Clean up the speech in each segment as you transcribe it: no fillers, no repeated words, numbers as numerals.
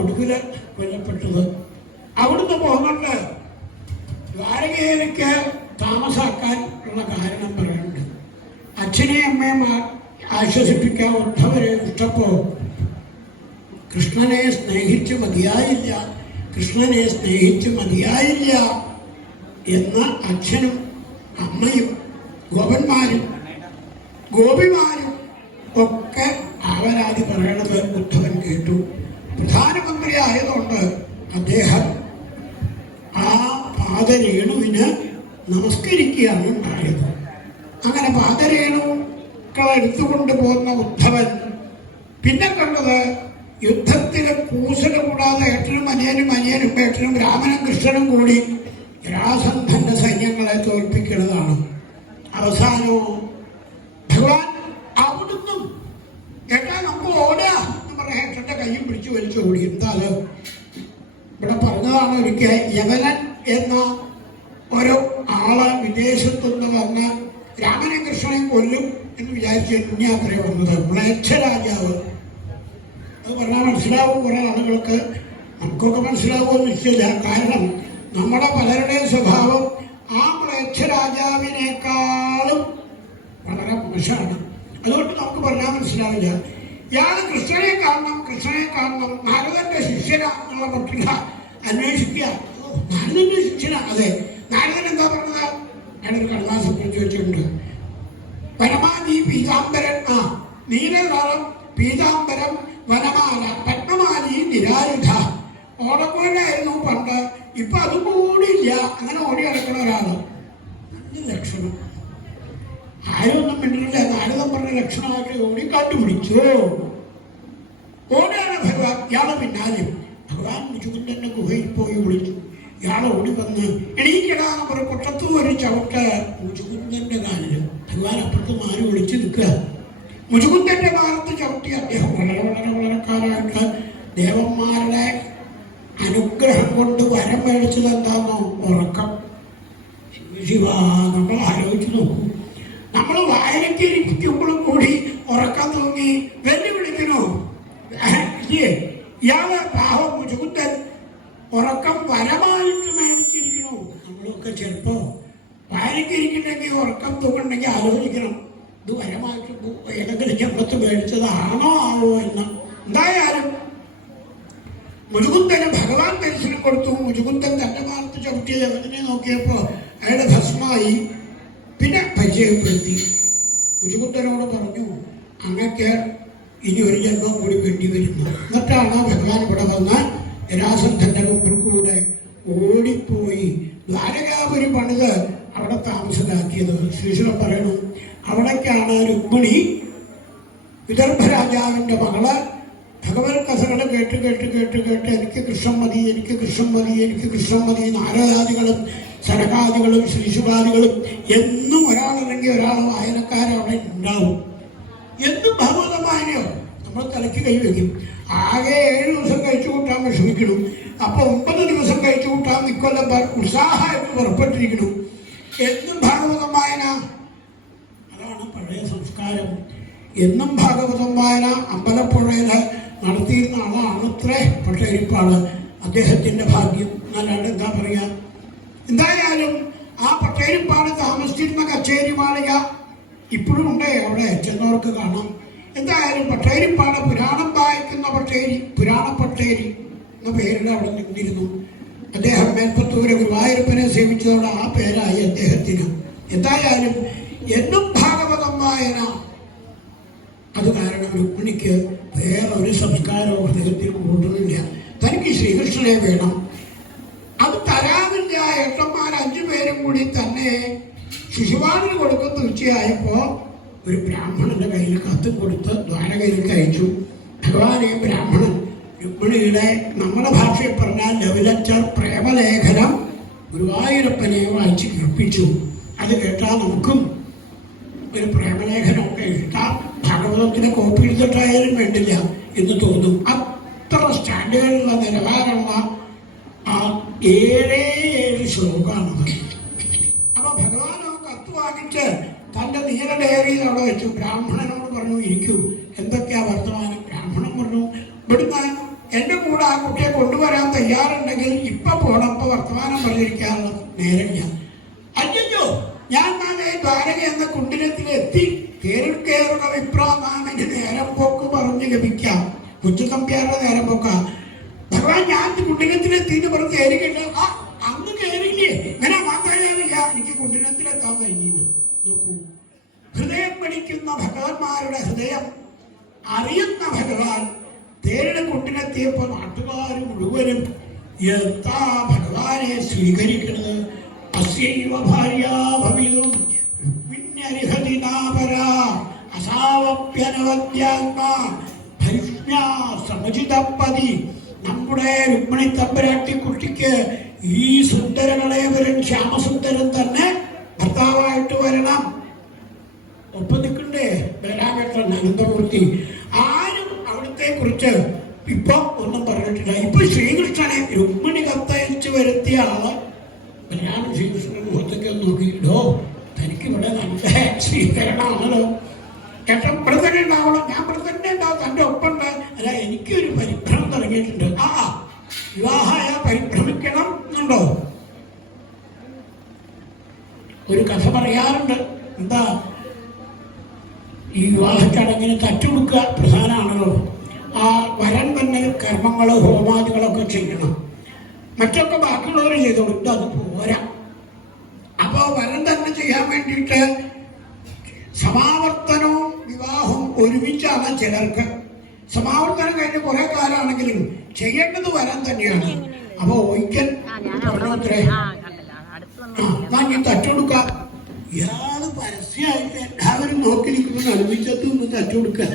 ഒടുവില് കൊല്ലപ്പെട്ടത്. അവിടുന്ന് പോകുന്നുണ്ട് ദ്വാരകയിലേക്ക് താമസാക്കാൻ ഉള്ള കാരണം പറയുന്നുണ്ട്. അച്ഛനെയും അമ്മയും ആശ്വസിപ്പിക്കാൻ ഉദ്ധവരെ ഇഷ്ടപ്പോ കൃഷ്ണനെ സ്നേഹിച്ച് മതിയായില്ല, കൃഷ്ണനെ സ്നേഹിച്ച് മതിയായില്ല എന്ന് അച്ഛനും അമ്മയും ഗോപന്മാരും ഗോപിമാരും ഒക്കെ ആവരാതി പറയണത് ഉദ്ധവൻ കേട്ടു. പ്രധാനമന്ത്രി ആയതുകൊണ്ട് അദ്ദേഹം ആ പാദരേണുവിന് നമസ്കരിക്കുകയാണ് ഉണ്ടായത്. അങ്ങനെ പാദരേണുക്കളെ എടുത്തുകൊണ്ട് പോകുന്ന ഉദ്ധവൻ പിന്നെ കണ്ടത് യുദ്ധത്തിന് കൂസല് കൂടാതെ ഏട്ടനും അനിയനും ഏട്ടനും രാമനും കൃഷ്ണനും കൂടി ജരാസന്ധന്റെ സൈന്യങ്ങളെ തോൽപ്പിക്കുന്നതാണ്. അവസാനവും ഭഗവാൻ അവിടുന്നും ഏട്ടാ നമുക്ക് ഓടുക എന്ന് പറയാൻ ഏട്ടന്റെ കയ്യും പിടിച്ചു വലിച്ചു ഓടി. എന്താ അത് ഇവിടെ പറഞ്ഞതാണ്. ഒരിക്കൽ യവനൻ എന്ന ഒരു ആള് വിദേശത്തുനിന്ന് വന്ന് രാമനെയും കൃഷ്ണനെയും കൊല്ലും എന്ന് വിചാരിച്ച് യാത്ര വന്നത് മ്ലേച്ഛ രാജാവ്. അത് പറഞ്ഞാൽ മനസ്സിലാവും കുറെ ആളുകൾക്ക്, നമുക്കൊക്കെ മനസ്സിലാവുമെന്ന് നിശ്ചയില്ല. കാരണം നമ്മുടെ പലരുടെയും സ്വഭാവം ആ മ്ലേച്ഛ രാജാവിനേക്കാളും വളരെ മോശമാണ്. അതുകൊണ്ട് നമുക്ക് പറഞ്ഞാൽ മനസ്സിലാവില്ല. ഇയാള് കൃഷ്ണനെ കാണണം നാരദന്റെ ശിഷ്യനാന്നുള്ള പട്ടിക അന്വേഷിക്കുക. നാരദന്റെ ശിഷ്യന, അതെ. നാരദൻ എന്താ പറഞ്ഞത്? അയാളൊരു കടലാസം കുറിച്ച് വെച്ചിട്ടുണ്ട്. വനമാലി പീതാംബരൻ, നീലനിറം പീതാംബരം വനമാല പത്മമാലി നിരായുധ. ഓടക്കോഴായിരുന്നു പണ്ട്, ഇപ്പൊ അതും കൂടിയില്ല. അങ്ങനെ ഓടി നടക്കുന്ന ഒരാള്. നല്ല ലക്ഷണം. ആരൊന്നും മിണ്ടില്ല. നാരദം പറഞ്ഞ ലക്ഷണമാക്കി ഓടി കണ്ടുപിടിച്ചു. ഓടിയാണ് ഭഗവാൻ. ഇയാളെ പിന്നാലെ ഭഗവാൻ മുചുകുന്ദന്റെ ഗുഹയിൽ പോയി വിളിച്ചു. ഇയാളെ ഓടി വന്ന് എണീക്കടാന്ന് പറഞ്ഞ കൊട്ടത്തു ഒരു ചവിട്ട് മുചുകുന്ദന്റെ കാലില്. ഭഗവാൻ അപ്പുറത്ത് മാറി വിളിച്ചു നിൽക്കുക. മുചുകുന്ദന്റെ ഭാഗത്ത് ചവിട്ടി. അദ്ദേഹം വളരെ വളരെ വളരെക്കാരായിട്ട് ദേവന്മാരുടെ അനുഗ്രഹം കൊണ്ട് വരം മേടിച്ചത് എന്താണോ? ഉറക്കം. ശിവ, നമ്മൾ ആലോചിച്ച് നോക്കൂ. നമ്മൾ വായനയ്ക്ക് ഇരിക്കുമ്പോഴും കൂടി ഉറക്കം തൂങ്ങി വെല്ലുവിളിക്കണോ? ഇയാളെ പാവം മുചുകുന്ദൻ ഉറക്കം വരമായിട്ട് മേടിച്ചിരിക്കണു. നമ്മളൊക്കെ ചിലപ്പോ വായനയ്ക്ക് ഇരിക്കണമെങ്കിൽ ഉറക്കം തൂക്കണമെങ്കിൽ ആലോചിക്കണം, ഇത് വരമായിട്ട് ഏതെങ്കിലും ചെമ്പത്ത് മേടിച്ചതാണോ ആവോ എന്ന്. എന്തായാലും മുചുകുന്ദന് ഭഗവാൻ ദർശനം കൊടുത്തു. മുചുകുന്ദൻ തന്റെ ഭാഗത്ത് ചവിട്ടിയത് അവനെ നോക്കിയപ്പോ അയാളുടെ ഭസ്മായി. പിന്നെ പരിചയപ്പെടുത്തി. മുചുകുന്ദനോട് പറഞ്ഞു, അങ്ങക്ക് ഇനി ഒരു ജന്മം കൂടി വേണ്ടി വരുന്നു. എന്നിട്ടാണ് ഭഗവാൻ ഇവിടെ വന്ന് ജരാസന്ധന്റെ മുമ്പിൽ കൂടെ ഓടിപ്പോയി ദ്വാരകാപുരി പണിത് അവിടെ താമസമാക്കിയത്. ശ്രീശുരം പറയണു, അവിടേക്കാണ് രുക്മിണി വിദർഭ രാജാവിന്റെ മകള് ഭഗവത് കഥകൾ കേട്ട് കേട്ട് കേട്ട് കേട്ട് എനിക്ക് കൃഷ്ണൻ മതി, എനിക്ക് കൃഷ്ണൻ മതി, എനിക്ക് കൃഷ്ണൻ മതി. നാരദാദികളും സനകാദികളും ശ്രീശുകാദികളും എന്നും ഒരാളല്ലെങ്കിൽ ഒരാൾ വായനക്കാരവിടെ ഉണ്ടാവും. എന്തും ഭഗവതമായോ നമ്മൾ തലയ്ക്ക് കൈവയ്ക്കും. ആകെ 7 ദിവസം കഴിച്ചു കൂട്ടാൻ വിഷമിക്കണം. അപ്പൊ 9 ദിവസം കഴിച്ചു കൂട്ടാൻ ഇക്കൊല്ലം ഉത്സാഹമായിട്ട് പുറപ്പെട്ടിരിക്കണം. എന്നും ഭാഗവതം വായന, അതാണ് പഴയ സംസ്കാരം. എന്നും ഭാഗവതം വായന അമ്പലപ്പുഴയിൽ നടത്തിയിരുന്ന ആളാണത്രേ പട്ടേരിപ്പാട്. അദ്ദേഹത്തിന്റെ ഭാഗ്യം. അല്ലാണ്ട് എന്താ പറയാ. എന്തായാലും ആ പട്ടേരിപ്പാട് താമസിച്ചിരുന്ന കച്ചേരി മാളിക ഇപ്പോഴും ഉണ്ടേ, അവിടെ ചെന്നവർക്ക് കാണാം. എന്തായാലും പട്ടേരിപ്പാട് പുരാണം വായിക്കുന്ന പട്ടേരി, പുരാണ പട്ടേരി എന്ന പേരിൽ അവിടെ നിന്നിരുന്നു. അദ്ദേഹം മേൽപ്പത്തൂര് ഗുരുവായൂരപ്പനെ സേവിച്ചതോടെ ആ പേരായി അദ്ദേഹത്തിന്. എന്തായാലും എന്നും ഭാഗവതം വായന. അത് കാരണം രുക്മിണിക്ക് വേറൊരു സംസ്കാരവും ഹൃദയത്തിൽ കൂട്ടുന്നില്ല. തനിക്ക് ശ്രീകൃഷ്ണനെ വേണം. അത് തരാതില്ല. ഏട്ടന്മാർ 5 പേരും കൂടി തന്നെ ശിശുപാലന് കൊടുക്കുന്ന ഉച്ചയായപ്പോ ഒരു ബ്രാഹ്മണന്റെ കയ്യിൽ കത്തും കൊടുത്ത് ദ്വാരകയിലേക്ക് അയച്ചു. ഭഗവാനെ ബ്രാഹ്മണൻ രുക്മിണിയുടെ നമ്മുടെ ഭാഷയിൽ പറഞ്ഞാൽ ലവലച്ചർ പ്രേമലേഖനം ഗുരുവായൂരപ്പനെ വായിച്ച് കേൾപ്പിച്ചു. അത് കേട്ടാൽ നമുക്കും ഒരു പ്രേമലേഖനമൊക്കെ എഴുതാം. ഭാഗവതത്തിനെ കോപ്പി എടുത്തിട്ടായാലും വേണ്ടില്ല എന്ന് തോന്നും. അത്ര സ്റ്റാൻഡേർഡുള്ള നിലവാരമുള്ള ആ 7 ശ്ലോകമാണത്. അപ്പൊ ഭഗവാൻ ആ കത്ത് വാങ്ങിച്ച് തന്റെ നീല ഡയറിയിൽ അവിടെ വെച്ചു. ബ്രാഹ്മണനോട് പറഞ്ഞു, ഇരിക്കൂ, എന്തൊക്കെയാ വർത്തമാനം. ബ്രാഹ്മണൻ പറഞ്ഞു, ഇവിടുന്ന് എന്റെ കൂടെ ആ കുട്ടിയെ കൊണ്ടുവരാൻ തയ്യാറുണ്ടെങ്കിൽ ഇപ്പൊ പോണപ്പോ വർത്തമാനം പറഞ്ഞിരിക്കാനുള്ള നേരമില്ല. അയ്യോ, ഞാൻ ദ്വാരക എന്ന കുണ്ടിനത്തിലെത്തി കേറുക വിപ്രാമാമിന്റെ നേരം പോക്ക് പറഞ്ഞ് ലഭിക്കാം. കുച്ചുതമ്പ്യാരുടെ നേരം പോക്കാം. ഭഗവാൻ ഞാൻ കുണ്ടിനത്തിലെത്തി എന്ന് പറഞ്ഞ് കയറിക്കിട്ട് അന്ന് കയറിയില്ലേ, ഇങ്ങനെ മാത്രമല്ല എനിക്ക് കുണ്ടിനത്തിലെത്താൻ കഴിഞ്ഞത്. നോക്കൂ, ഹൃദയം പഠിക്കുന്ന ഭഗവാന്മാരുടെ ഹൃദയം അറിയുന്ന ഭഗവാൻ തേരുടെ കുണ്ടിനെത്തിയപ്പോൾ നാട്ടുകാർ മുഴുവനും എന്താ ഭഗവാനെ സ്വീകരിക്കുന്നത്. അസ്യൈവ ഭാര്യാ ഭവിതും രുക്മിണ്യരിഹതിനാപരാ അസാവപ്യനവദ്യാത്മാ ഭൈഷ്ണ്യാ സമുചിതപ്പതി. നമ്മുടെ രുക്മിണി തമ്പുരാട്ടി കുട്ടിക്ക് ഈ സുന്ദരകളേവരും ശ്യാമസുന്ദരൻ തന്നെ ഭർത്താവായിട്ട് വരണം. ഒപ്പം നിൽക്കണ്ടേ ബലരാമേട്ടൻ അനന്തമൂർത്തി. ആരും അവിടുത്തെ കുറിച്ച് ഇപ്പൊ ഒന്നും പറഞ്ഞിട്ടില്ല. ഇപ്പൊ ശ്രീകൃഷ്ണനെ രുക്മിണി കത്തയച്ച് വരുത്തിയ ആള് ബലരാമൻ ശ്രീകൃഷ്ണന്റെ മുഖത്തൊക്കെ നോക്കിയിട്ടോ, തനിക്ക് ഇവിടെ നല്ല സ്വീകരണമാണല്ലോ, ചേട്ടൻ ഇവിടെ തന്നെ ഉണ്ടാവണം, ഞാൻ ഇവിടെ തന്നെ ഉണ്ടാവും, തന്റെ ഒപ്പുണ്ട്. അല്ല, എനിക്കൊരു പരിഭ്രമം തുടങ്ങിയിട്ടുണ്ട്. വിവാഹമായ പരിഭ്രമിക്കണം എന്നുണ്ടോ? ഒരു കഥ പറയാറുണ്ട്. എന്താ, ഈ വിവാഹ ചടങ്ങിന് തച്ചുകൊടുക്കുക പ്രധാനമാണല്ലോ. ആ വരൻ തന്നെ കർമ്മങ്ങള് ഹോമാദികളൊക്കെ ചെയ്യണം, മറ്റൊക്കെ ബാക്കിയുള്ളവർ ചെയ്തോളൂ. അത് പോരാ. അപ്പൊ വരൻ തന്നെ ചെയ്യാൻ വേണ്ടിയിട്ട് സമാവർത്തനവും വിവാഹവും ഒരുമിച്ചാണ് ചിലർക്ക്. സമാവർത്തനം കഴിഞ്ഞ് കുറെ കാലമാണെങ്കിലും ചെയ്യേണ്ടത് വരൻ തന്നെയാണ്. അപ്പൊ ഒരിക്കൽ പറഞ്ഞത്രേ, ഞാൻ തച്ചുകൊടുക്കാം. ഇയാള് പരസ്യമായിട്ട് എല്ലാവരും നോക്കി നിൽക്കുമ്പോൾ അനുഭവിച്ചൊന്ന് തച്ചുകൊടുക്കുക.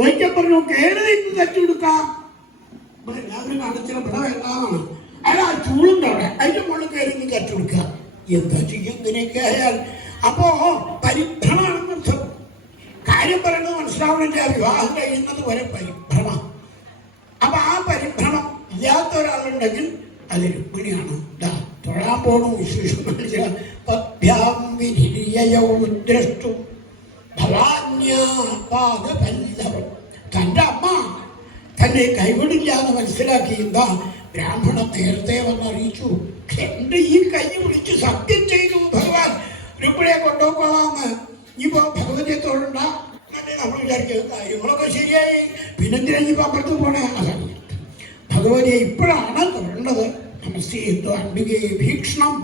ഒരിക്കൽ പറഞ്ഞു, കേറി നിന്ന് തച്ചുകൊടുക്കാം. എല്ലാവരും കാണിച്ചില്ല, ഇവിടെ വേണ്ടാന്നാണ്. അയാൾ ആ ചൂളുണ്ട് അവിടെ, അതിന്റെ മുകളിൽ കയറി നിന്ന് തച്ചുകൊടുക്കുക. എന്താ ചെയ്യും ഇങ്ങനെയൊക്കെ ആയാൽ? അപ്പോ പരിഭ്രമാണെന്നർത്ഥം. കാര്യം പറയുന്നത് മനസ്സിലാവണില്ല. വിവാഹം കഴിയുന്നത് വരെ പരിഭ്രമ. അപ്പൊ ആ പരിഭ്രമം ഇല്ലാത്ത ഒരാളുണ്ടെങ്കിൽ അത് രുക്മിണിയാണ്. തൊഴാൻ പോണു വിശേഷം തന്റെ അമ്മ തന്നെ കൈവിടില്ല എന്ന് മനസ്സിലാക്കി. എന്താ, ബ്രാഹ്മണൻ നേരത്തെ വന്ന് അറിയിച്ചു, എന്റെ ഈ കൈ പിടിച്ച് സത്യം ചെയ്തു ഭഗവാൻ രുക്മിണിയെ കൊണ്ടുപോകാമെന്ന്. ഇനിയിപ്പോ ഭഗവതിയെ തൊഴണ്ട നമ്മൾ വിചാരിക്കുന്നത് കാര്യങ്ങളൊക്കെ ശരിയായി, പിന്നെന്തിനാ ഇനിയിപ്പോ അപ്പുറത്ത് പോണേ? അതാണ് ഭഗവതിയെ ഇപ്പോഴാണ് തൊഴേണ്ടത്. നമസ്തേ അംബികേ ഭീക്ഷണം.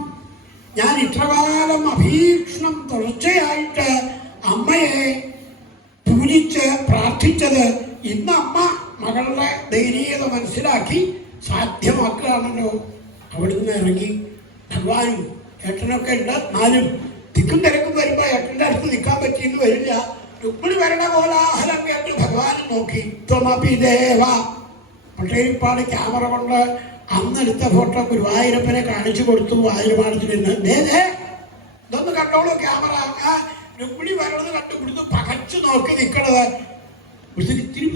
ഞാൻ ഇത്രകാലം അഭീക്ഷണം തുടർച്ചയായിട്ട് അമ്മയെ പൂജിച്ച് പ്രാർത്ഥിച്ചത് ഇന്ന് അമ്മ മകളുടെ ദയനീയത മനസ്സിലാക്കി സാധ്യമാക്കുകയാണല്ലോ. അവിടുന്ന് ഇറങ്ങി ഭഗവാനും ഏട്ടനൊക്കെ ഉണ്ട്. എന്നാലും തിക്കും തിരക്കും വരുമ്പോ ഏട്ടന്റെ അടുത്ത് നിൽക്കാൻ പറ്റിയെന്ന് വരില്ല. രുക്മിണി വരണ കോലാഹലം കേട്ട് ഭഗവാനും നോക്കി. ത്വമപി ദേവ. പട്ടേരിപ്പാട് ക്യാമറ കൊണ്ട് അന്നെടുത്ത ഫോട്ടോ ഗുരുവായൂരപ്പനെ കാണിച്ചു കൊടുത്തു. വായൂരമാണത്തിലിരുന്ന് ഇതൊന്ന് കണ്ടോളൂ ക്യാമറ. രുക്മിണി വരണത് കണ്ടു കൊടുത്തു പകച്ചു നോക്കി നിൽക്കണത്. ഇത്തിരി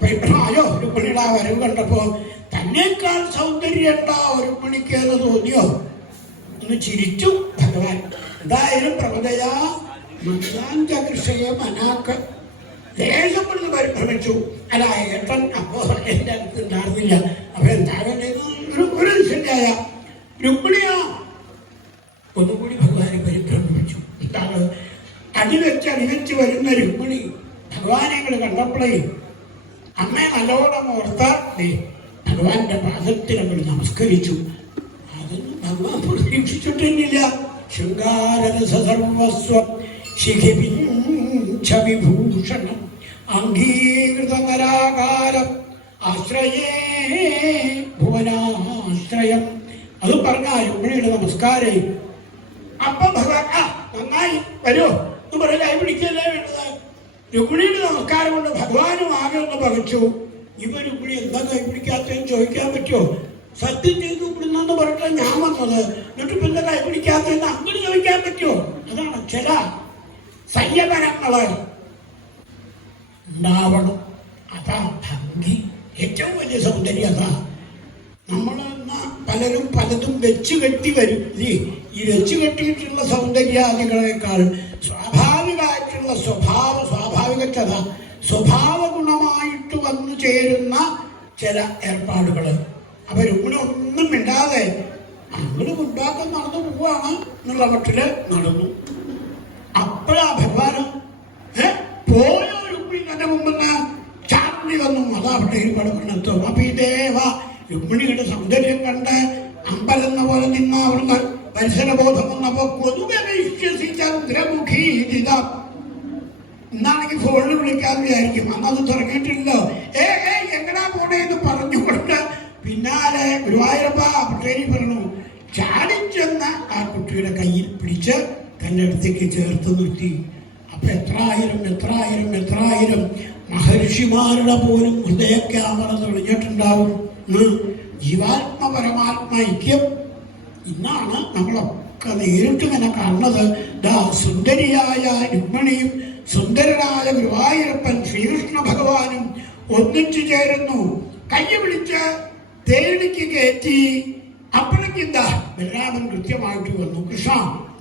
പരിഭ്രമായോ രുക്മിണിയുടെ ആ വരവ് കണ്ടപ്പോ? തന്നേക്കാൾ സൗന്ദര്യം ഉണ്ടാ രുക്മിണിക്ക് എന്ന് തോന്നിയോ? ഒന്ന് ചിരിച്ചു ഭഗവാൻ. എന്തായാലും പ്രമദയാ മനാഞ്ചകൃഷയ മനാക്ക് ദേശപ്പെടുന്ന് പരിഭ്രമിച്ചു. അല്ല, ഏട്ടൻ അപ്പോ എന്റെ അടുത്ത് ഉണ്ടായിരുന്നില്ല. അപ്പൊ എന്താണ് ഒരു ദിശയായ രുക്മിണിയാ ഒന്നുകൂടി ഭഗവാനെ പരിഭ്രമിച്ചു. എന്താണ്, അടിവെച്ച് വരുന്ന രുക്മിണി ഭഗവാനെ കണ്ടപ്പോഴേ അമ്മയെ നല്ലോണം ഓർത്താ ഭഗവാന്റെ പാദത്തിൽ അങ്ങോട്ട് നമസ്കരിച്ചു. അതൊന്നും ഭഗവാൻ പ്രതീക്ഷിച്ചിട്ടില്ല. ശൃംഗാരരസർവസ്വം ശിഖിപിഞ്ച വിഭൂഷണം അംഗീകൃത നരാകാരം ആശ്രയേ ഭുവനാശ്രയം. അത് പറഞ്ഞ രുക്മിണിയുടെ നമസ്കാരം. അപ്പം ഭഗവാൻ നന്നായി വരുമോ എന്ന് പറഞ്ഞ കൈ പിടിക്കല്ലേ വേണ്ടത്. രുക്മിണിയുടെ നമസ്കാരം കൊണ്ട് ഭഗവാനും ആകെ ഒന്ന് പകച്ചു. ഇവ രുക്മിണി എന്താ കൈ പിടിക്കാത്തതെന്ന് ചോദിക്കാൻ പറ്റുമോ? സത്യം ചെയ്തു ഇവിടുന്നെന്ന് പറഞ്ഞിട്ട് ഞാൻ വന്നത്, എന്നിട്ട് പിന്നെ കൈ പിടിക്കാത്തതെന്ന് അങ്ങനെ ചോദിക്കാൻ പറ്റുമോ? അതാണ് ചില സംയമനങ്ങള് ഉണ്ടാവണം. അതാ ഭംഗി. ഏറ്റവും വലിയ സൗന്ദര്യം അതാ. നമ്മൾ പലരും പലതും വെച്ച് കെട്ടി വരും. ഈ വെച്ച് കെട്ടിയിട്ടുള്ള സൗന്ദര്യാദികളെക്കാൾ സ്വാഭാവികമായിട്ടുള്ള സ്വാഭാവികത, സ്വഭാവ ഗുണമായിട്ട് വന്നു ചേരുന്ന ചില ഏർപ്പാടുകൾ. അപ്പൊ രുക്മിണി ഒന്നും മിണ്ടാതെ അങ്ങോട്ട് മുൻപാക്കം നടന്നു പോവാണ് എന്നുള്ള മട്ടില് നടന്നു. അപ്പോഴാ ഭഗവാന് പോയോ രുക്മിണി തന്റെ മുമ്പിന്ന് ചാടി വന്നു. അതാവട്ടെ ഒരുപാട് പറഞ്ഞെത്തും. അപ്പൊ ഈ ദേവ രുക്മിണിയുടെ സൗന്ദര്യം കണ്ട് അമ്പലെന്ന പോലെ നിന്ന അവിടുന്ന് പരിസരബോധം വന്നപ്പോ പൊതുവെ വിശ്വസിച്ച രുദ്രമുഖി എന്നാണെങ്കിൽ ഫോണിൽ വിളിക്കാന്ന് വിചാരിക്കും. അന്നത് തുടങ്ങിയിട്ടില്ലോ. എങ്ങടാ പോണേന്ന് പറഞ്ഞുകൊണ്ട് പിന്നാലെ ഗുരുവായൂരപ്പ പട്ടേരി പറഞ്ഞു. ചാടിച്ചെന്ന ആ കുട്ടിയുടെ കയ്യിൽ പിടിച്ച് തന്റെ അടുത്തേക്ക് ചേർത്ത് നിർത്തി. അപ്പൊ എത്രായിരം മഹർഷിമാരുടെ പോലും ഹൃദയക്യാമറ തെളിഞ്ഞിട്ടുണ്ടാവും. ജീവാത്മ പരമാത്മ ഐക്യം ഇന്നാണ് നമ്മളൊക്കെ നേരിട്ട് ഇങ്ങനെ കാണുന്നത്. സുന്ദരിയായ രുക്മിണിയും സുന്ദരനായ ഗുരുവായൂരപ്പൻ ശ്രീകൃഷ്ണ ഭഗവാനും ഒന്നിച്ചു ചേരുന്നു. കയ്യ് പിടിച്ച് തേടിക്ക് കയറ്റി. അപ്പോഴേക്കെന്താ ബലരാമൻ കൃത്യമായിട്ട് വന്നു. കൃഷ്ണ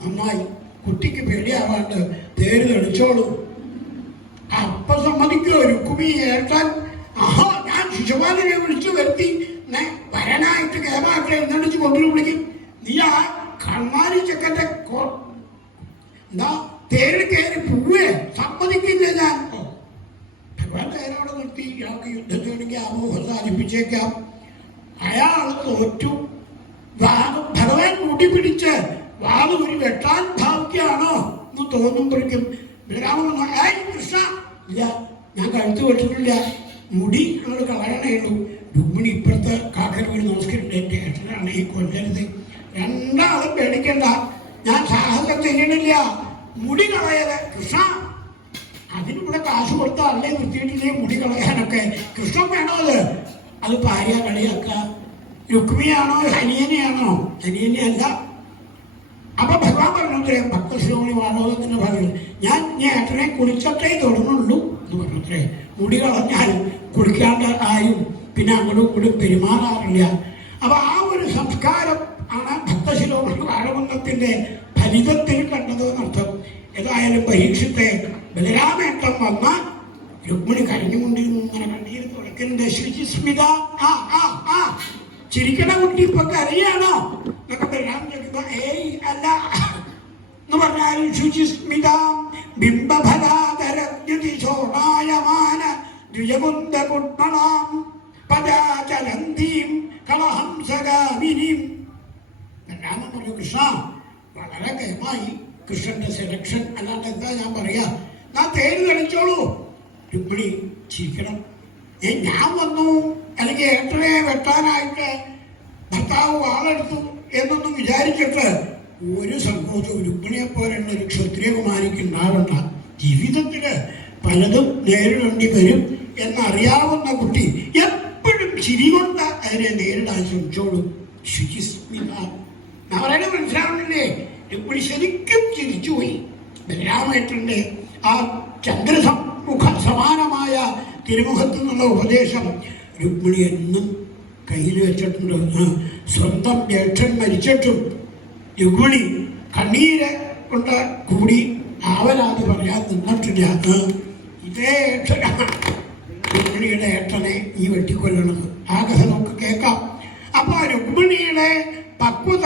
നന്നായി, കുട്ടിക്ക് പേടിയാവാണ്ട് തേര് തെളിച്ചോളൂ. അപ്പൊ സമ്മതിക്കോ രുക്മിണി ഏട്ടാൻ? ഞാൻ ശിശുപാലനെ വിളിച്ചു വരുത്തി വരനായിട്ട് കേമായിട്ട് എഴുന്നള്ളിച്ച് കൊണ്ടുവരും വിളിക്കും. നീ ആ കണ്ണാരി ചെക്കന്റെ എന്താ തേര് കയറി പോവേ സമ്മതിക്കില്ല ഞാൻ. ഭഗവാൻ തേരോടെ നിർത്തി. ഇയാൾക്ക് യുദ്ധം ചെയ്യണമെങ്കിൽ ആമോഹം സാധിപ്പിച്ചേക്കാം. അയാൾ തോറ്റു. ഭഗവാൻ കൂട്ടിപ്പിടിച്ച് വാത് ഒരു വെട്ടാൻ ഭാവിക്കുകയാണോ എന്ന് തോന്നുമ്പോഴേക്കും ബലരാമൻ കൃഷ്ണ ഇല്ല, ഞാൻ കഴുത്ത് വെട്ടിട്ടില്ല, മുടി അങ്ങോട്ട് കളയണേയുള്ളൂ. രുക്മിണി ഇപ്പോഴത്തെ കാക്കര വീട് നമസ്കരിട്ട് എന്റെ ഏട്ടനാണ് ഈ കൊല്ലരുത്. രണ്ടാളും പേടിക്കണ്ട, ഞാൻ സാഹസം ചെയ്യണില്ല, മുടി കളയല്. കൃഷ്ണ അതിനിവിടെ കാശ് കൊടുത്ത അല്ലേ നിർത്തിയിട്ടില്ലേ മുടി കളയാനൊക്കെ? കൃഷ്ണൻ വേണോ അത് ഭാര്യ കളിയാക്ക. രുക്മിണിയാണോ അനിയനെയാണോ? അനിയനെ അല്ല. അപ്പൊ ഭഗവാൻ പറഞ്ഞത്രേ ഭക്തശ്രോമണി വാണോദത്തിന്റെ ഭാഗം ഞാൻ ഏട്ടനെ കുളിച്ചത്രേ തുടങ്ങുള്ളൂ എന്ന് പറഞ്ഞത്രേ. മുടി കളഞ്ഞാൽ കുളിക്കാണ്ട് ആയും പിന്നെ അങ്ങോട്ടും ഇങ്ങോട്ടും പെരുമാറാറില്ല. അപ്പൊ ആ ഒരു സംസ്കാരം ആണ് ഭക്തശിരോമണി വാഴകുന്നത്തിന്റെ ഫലിതത്തിൽ കണ്ടത് എന്നർത്ഥം. ഏതായാലും പരീക്ഷത്തെ ബലരാമേട്ടം വന്ന രുക്മിണി കരഞ്ഞുകൊണ്ടിരുന്നു. ഇങ്ങനെ കണ്ണീര് തുടക്കുന്നുണ്ട്. ശുചിസ്മിത ചിരിക്കണ കുട്ടി ഇപ്പൊ കരയാണോ എന്നൊക്കെ ബലരാമൻ ചോദിക്കുമ്പോ അല്ല എന്ന് പറഞ്ഞാൽ ശുചിസ്മിതാം ബിംബഫലാതരദ്യുതിശോണായമാന ദ്വിജകുന്ദ കുട്മളാം പദാചലന്തീം കളഹംസഗാമിനീം. ബലരാമൻ പറഞ്ഞു കൃഷ്ണ വളരെ കേമായി കൃഷ്ണന്റെ സെലക്ഷൻ, അല്ലാണ്ട് എന്താ ഞാൻ പറയാ. ഞാൻ തേര് കളിച്ചോളൂ. രുക്മിണി ചിരിക്കണം. ഞാൻ വന്നു അല്ലെങ്കിൽ ഏട്ടനെ വെട്ടാനായിട്ട് ഭർത്താവ് വാളെടുത്തു എന്നൊന്നും വിചാരിച്ചിട്ട് ഒരു സങ്കോചവും രുക്മിണിയെ പോലുള്ള ഒരു ക്ഷത്രിയകുമാരിക്ക് ഉണ്ടാവണ്ട. ജീവിതത്തില് പലതും നേരിടേണ്ടി വരും എന്നറിയാവുന്ന കുട്ടി എപ്പോഴും ചിരി കൊണ്ട് അതിനെ നേരിടാൻ ശ്രമിച്ചോളൂ. ശുചിസ്മിത അവരുടെ മനസ്സിലാവണില്ലേ? രുക്മിണി ശരിക്കും ചിരിച്ചുപോയി. ബലരാമേട്ടന്റെ ആ ചന്ദ്രമുഖ സമാനമായ തിരുമുഖത്തു നിന്നുള്ള ഉപദേശം രുക്മിണി എന്നും കയ്യിൽ വെച്ചിട്ടുണ്ട്. സ്വന്തം ജ്യേഷ്ഠൻ മരിച്ചിട്ടും രുക്മിണി കണ്ണീര് കൊണ്ട് കൂടി ആവലാതി പറയാൻ നിന്നിട്ടില്ല. ഇതേ ഏട്ടനാണ് രുക്മിണിയുടെ ഏട്ടനെ ഈ വെട്ടിക്കൊല്ലണത്. ആ കഥ നമുക്ക് കേൾക്കാം. അപ്പൊ രുക്മിണിയുടെ പക്വത